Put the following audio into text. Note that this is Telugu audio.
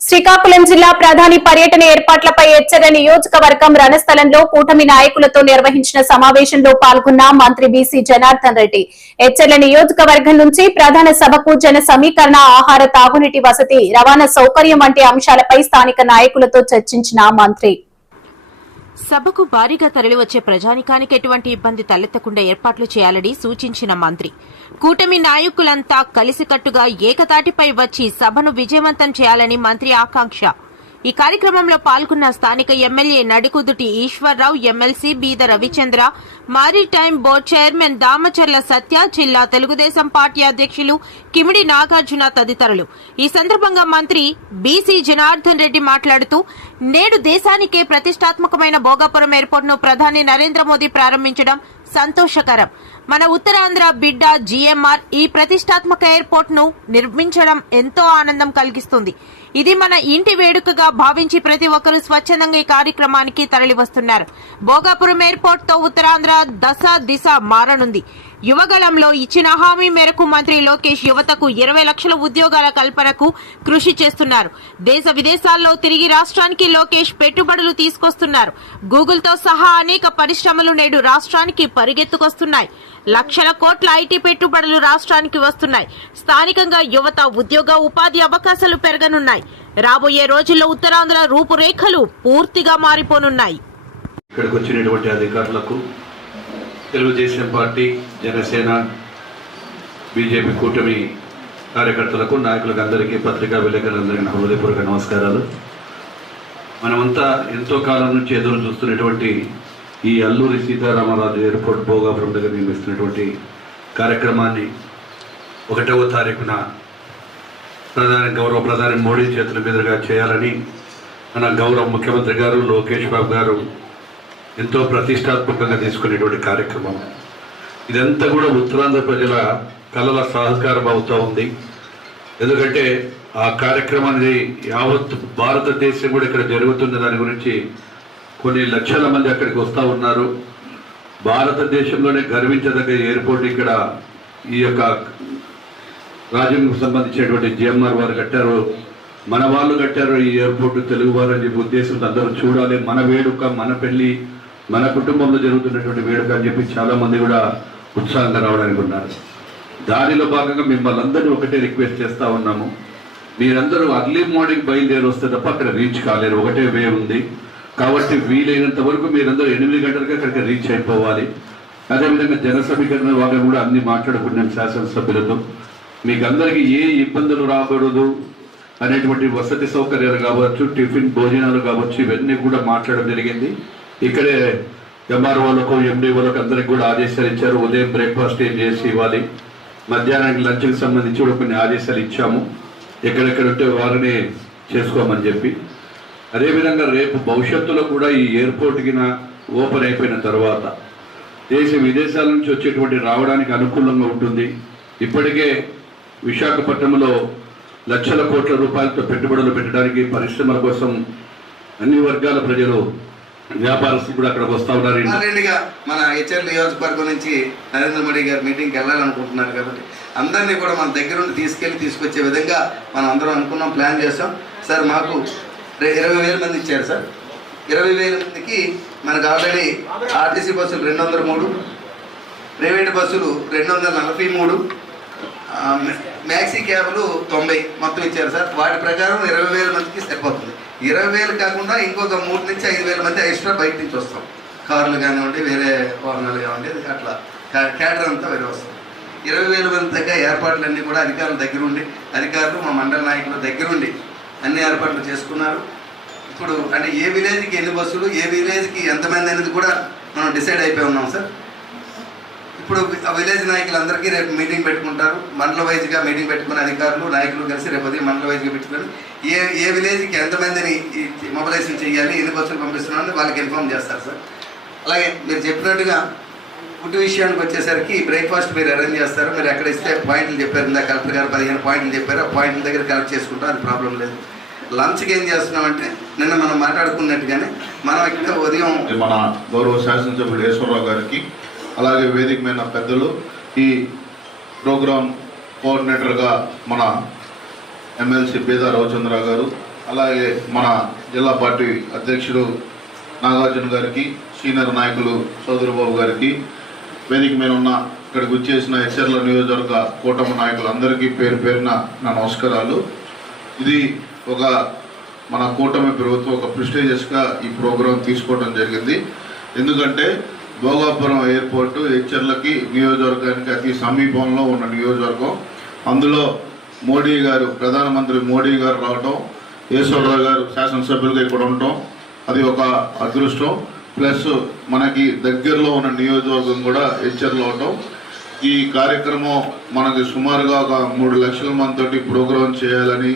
శ్రీకాకుళం జిల్లా ప్రధాని పర్యటన ఏర్పాట్లపై ఎచ్చర్ల నియోజకవర్గం రణస్థలంలో కూటమి నాయకులతో నిర్వహించిన సమావేశంలో పాల్గొన్న మంత్రి బీసీ జనార్దన్ రెడ్డి ఎచ్చర్ల నియోజకవర్గం నుంచి ప్రధాన సభకు జన సమీకరణ, ఆహార, తాగునీటి వసతి, రవాణా సౌకర్యం వంటి అంశాలపై స్థానిక నాయకులతో చర్చించిన మంత్రి సభకు భారీగా తరలివచ్చే ప్రజానికానికి ఎటువంటి ఇబ్బంది తలెత్తకుండా ఏర్పాట్లు చేయాలని సూచించిన మంత్రి కూటమి నాయకులంతా కలిసికట్టుగా ఏకతాటిపై వచ్చి సభను విజయవంతం చేయాలని మంత్రి ఆకాంక్ష. ఈ కార్యక్రమంలో పాల్గొన్న స్థానిక MLA Nadikuditi Eshwarrao, MLC Beeda Ravichandra, maritime board chairman Damacharla Satya, జిల్లా తెలుగుదేశం పార్టీ అధ్యక్షులు కిమిడి నాగార్జున తదితరులు. ఈ సందర్భంగా మంత్రి బీసీ జనార్దన్ రెడ్డి మాట్లాడుతూ, నేడు దేశానికే ప్రతిష్టాత్మకమైన భోగాపురం ఎయిర్పోర్టును ప్రధాని నరేంద్ర మోదీ ప్రారంభించడం సంతోషకరం. మన ఉత్తరాంధ్ర బిడ్డ జీఎంఆర్ ఈ ప్రతిష్టాత్మక ఎయిర్పోర్ట్ ను నిర్మించడం ఎంతో ఆనందం కలిగిస్తుంది. ఇది మన ఇంటి వేడుకగా భావించి ప్రతి ఒక్కరూ స్వచ్ఛందంగా ఈ కార్యక్రమానికి తరలివస్తున్నారు. భోగాపురం ఎయిర్పోర్ట్ తో ఉత్తరాంధ్ర దశ దిశ మారనుంది. యువగళంలో ఇచ్చిన హామీ మేరకు మంత్రి లోకేష్ యువతకు 20 లక్షల ఉద్యోగాల కల్పనకు కృషి చేస్తున్నారు. దేశ విదేశాల్లో తిరిగి రాష్ట్రానికి లోకేష్ పెట్టుబడులు తీసుకొస్తున్నారు. గూగుల్ తో సహా అనేక పరిశ్రమలు నేడు రాష్ట్రానికి పరిగెత్తుకొస్తున్నాయి. లక్షల కోట్ల ఐటీ పెట్టుబడులు రాష్ట్రానికి వస్తున్నాయి. స్థానికంగా యువత ఉద్యోగ ఉపాధి అవకాశాలు పెరగనున్నాయి. రాబోయే రోజుల్లో ఉత్తరాంధ్ర రూపురేఖలు పూర్తిగా మారిపోనున్నాయి. ఇక్కడికి వచ్చినటువంటి అధికారులకు, తెలుగుదేశం పార్టీ, జనసేన, బీజేపీ కూటమి కార్యకర్తలకు, నాయకులకు అందరికీ, పత్రికా విలేకరులందరికీ నా హృదయపూర్వక నమస్కారాలు. మనమంతా ఎంతో కాలం నుంచి ఎదురు చూస్తున్నటువంటి ఈ అల్లూరి సీతారామరాజు ఎయిర్పోర్ట్ భోగాపురం దగ్గర నిర్మిస్తున్నటువంటి కార్యక్రమాన్ని 1వ తారీఖున గౌరవ ప్రధాని మోడీ చేతుల మీదుగా చేయాలని మన గౌరవ ముఖ్యమంత్రి గారు లోకేష్ బాబు గారు ఎంతో ప్రతిష్టాత్మకంగా తీసుకునేటువంటి కార్యక్రమం. ఇదంతా కూడా ఉత్తరాంధ్ర ప్రజల కళల సహకారం అవుతూ ఉంది. ఎందుకంటే ఆ కార్యక్రమాన్ని యావత్ భారతదేశం కూడా ఇక్కడ జరుగుతున్న దాని గురించి కొన్ని లక్షల మంది అక్కడికి వస్తూ ఉన్నారు. భారతదేశంలోనే గర్వించదగ్గ ఎయిర్పోర్ట్ ఇక్కడ ఈ యొక్క రాజ్యంకు సంబంధించినటువంటి జిఎంఆర్ వారు కట్టారు, మన వాళ్ళు కట్టారు ఈ ఎయిర్పోర్ట్, తెలుగు వారు అని చెప్పి ఉద్దేశంతో అందరూ చూడాలి, మన వేడుక, మన పెళ్లి, మన కుటుంబంలో జరుగుతున్నటువంటి వేడుక అని చెప్పి చాలా మంది కూడా ఉత్సాహంగా రావడానికి ఉన్నారు. దానిలో భాగంగా మిమ్మల్ని అందరినీ ఒకటే రిక్వెస్ట్ చేస్తూ ఉన్నాము, మీరందరూ అర్లీ మార్నింగ్ బయలుదేరి వస్తే తప్ప అక్కడ రీచ్ కాలేరు. ఒకటే వే ఉంది కాబట్టి వీలైనంత వరకు మీరందరూ 8 గంటలకి అక్కడికి రీచ్ అయిపోవాలి. అదేవిధంగా జన సమీకరణ భాగం కూడా అన్ని మాట్లాడుకున్నాం శాసనసభ్యులతో. మీకు అందరికీ ఏ ఇబ్బందులు రాకూడదు అనేటువంటి వసతి సౌకర్యాలు కావచ్చు, టిఫిన్ భోజనాలు కావచ్చు, ఇవన్నీ కూడా మాట్లాడడం జరిగింది. ఇక్కడే ఎంఆర్ఓలకు, ఎండిఓలకు అందరికి కూడా ఆదేశాలు ఇచ్చారు. ఉదయం బ్రేక్ఫాస్ట్ ఏం చేసి ఇవ్వాలి, మధ్యాహ్నానికి లంచ్కి సంబంధించి కూడా కొన్ని ఆదేశాలు ఇచ్చాము. ఎక్కడెక్కడ ఉంటే వారిని చేసుకోమని చెప్పి. అదేవిధంగా రేపు భవిష్యత్తులో కూడా ఈ ఎయిర్పోర్ట్కి ఓపెన్ అయిపోయిన తర్వాత దేశ విదేశాల నుంచి వచ్చేటువంటి రావడానికి అనుకూలంగా ఉంటుంది. ఇప్పటికే విశాఖపట్నంలో లక్షల కోట్ల రూపాయలతో పెట్టుబడులు పెట్టడానికి, పరిశ్రమల కోసం అన్ని వర్గాల ప్రజలు, వ్యాపారస్తులు కూడా అక్కడికి వస్తూ ఉన్నారు. మన హెచ్ఆర్ నియోజకవర్గం నుంచి నరేంద్ర మోడీ గారు మీటింగ్కి వెళ్ళాలనుకుంటున్నారు కాబట్టి అందరినీ కూడా మన దగ్గరుండి తీసుకొచ్చే విధంగా మనం అందరం అనుకున్నాం, ప్లాన్ చేస్తాం. సార్ మాకు 20,000 మంది ఇచ్చారు సార్. 20,000 మందికి మనకు ఆల్రెడీ ఆర్టీసీ బస్సులు 203, ప్రైవేట్ బస్సులు 243, మ్యాక్సీ క్యాబ్లు 90 మొత్తం ఇచ్చారు సార్. వాటి ప్రకారం 20,000 మందికి సరిపోతుంది. 20,000 కాకుండా ఇంకొక 3 నుంచి 5,000 మంది ఎక్స్ట్రా బయట నుంచి వస్తాం. కార్లు కానివ్వండి, వేరే వాహనాలు కానివ్వండి, అట్లా క్యాటర్ అంతా వేరే వస్తాం. 20,000 మంది దగ్గర ఏర్పాట్లన్నీ కూడా అధికారుల దగ్గరుండి, అధికారులు మా మండల నాయకుల దగ్గరుండి అన్ని ఏర్పాట్లు చేసుకున్నారు. ఇప్పుడు అంటే ఏ విలేజ్కి ఎన్ని బస్సులు, ఏ విలేజ్కి ఎంతమంది అనేది కూడా మనం డిసైడ్ అయిపోయి ఉన్నాం సార్. ఇప్పుడు ఆ విలేజ్ నాయకులందరికీ రేపు మీటింగ్ పెట్టుకుంటారు. మండల వైజ్గా మీటింగ్ పెట్టుకుని అధికారులు, నాయకులు కలిసి రేపు ఉదయం మండల వైజ్గా పెట్టుకొని ఏ విలేజ్కి ఎంతమందిని మొబిలైజేషన్ చేయాలి, ఎన్ని బస్సులు పంపిస్తున్నామని వాళ్ళకి ఇన్ఫార్మ్ చేస్తారు సార్. అలాగే మీరు చెప్పినట్టుగా ఫుడ్ విషయానికి వచ్చేసరికి బ్రేక్ఫాస్ట్ మీరు అరేంజ్ చేస్తారు. మీరు ఎక్కడ ఇస్తే పాయింట్లు చెప్పారు, ఇందా కలెక్టర్ గారు 15 పాయింట్లు చెప్పారు. ఆ పాయింట్ల దగ్గర కలెక్ట్ చేసుకుంటాం, అది ప్రాబ్లం లేదు. లంచ్కి ఏం చేస్తున్నామంటే నిన్న మనం మాట్లాడుకున్నట్టుగానే మనం ఇక్కడ ఉదయం మన గౌరవ శాసనసభ్యుడు ఈశ్వరరావు గారికి, అలాగే వేదిక మీద పెద్దలు, ఈ ప్రోగ్రాం కోఆర్డినేటర్గా మన ఎమ్మెల్సీ బీద రవిచంద్ర గారు, అలాగే మన జిల్లా పార్టీ అధ్యక్షుడు నాగార్జున గారికి, సీనియర్ నాయకులు సోదరుబాబు గారికి, వేదిక మీద ఉన్న ఇక్కడికి వచ్చేసిన ఎచ్చర్ల నియోజకవర్గ కూటమి నాయకులందరికీ పేరు పేరున నా నమస్కారాలు. ఇది ఒక మన కూటమి ప్రభుత్వం ఒక ప్రెస్టీజియస్గా ఈ ప్రోగ్రాం తీసుకోవడం జరిగింది. ఎందుకంటే భోగాపురం ఎయిర్పోర్టు ఎచ్చర్లకి నియోజకవర్గానికి అతి సమీపంలో ఉన్న నియోజకవర్గం. అందులో మోడీ గారు, ప్రధానమంత్రి మోడీ గారు రావటం, ఈశ్వరరావు గారు శాసనసభ్యులుగా ఇక్కడ ఉండటం అది ఒక అదృష్టం. ప్లస్ మనకి దగ్గరలో ఉన్న నియోజకవర్గం కూడా ఎచ్చర్లో అవటం. ఈ కార్యక్రమం మనకి సుమారుగా ఒక 3 లక్షల మంది తోటి ప్రోగ్రాం చేయాలని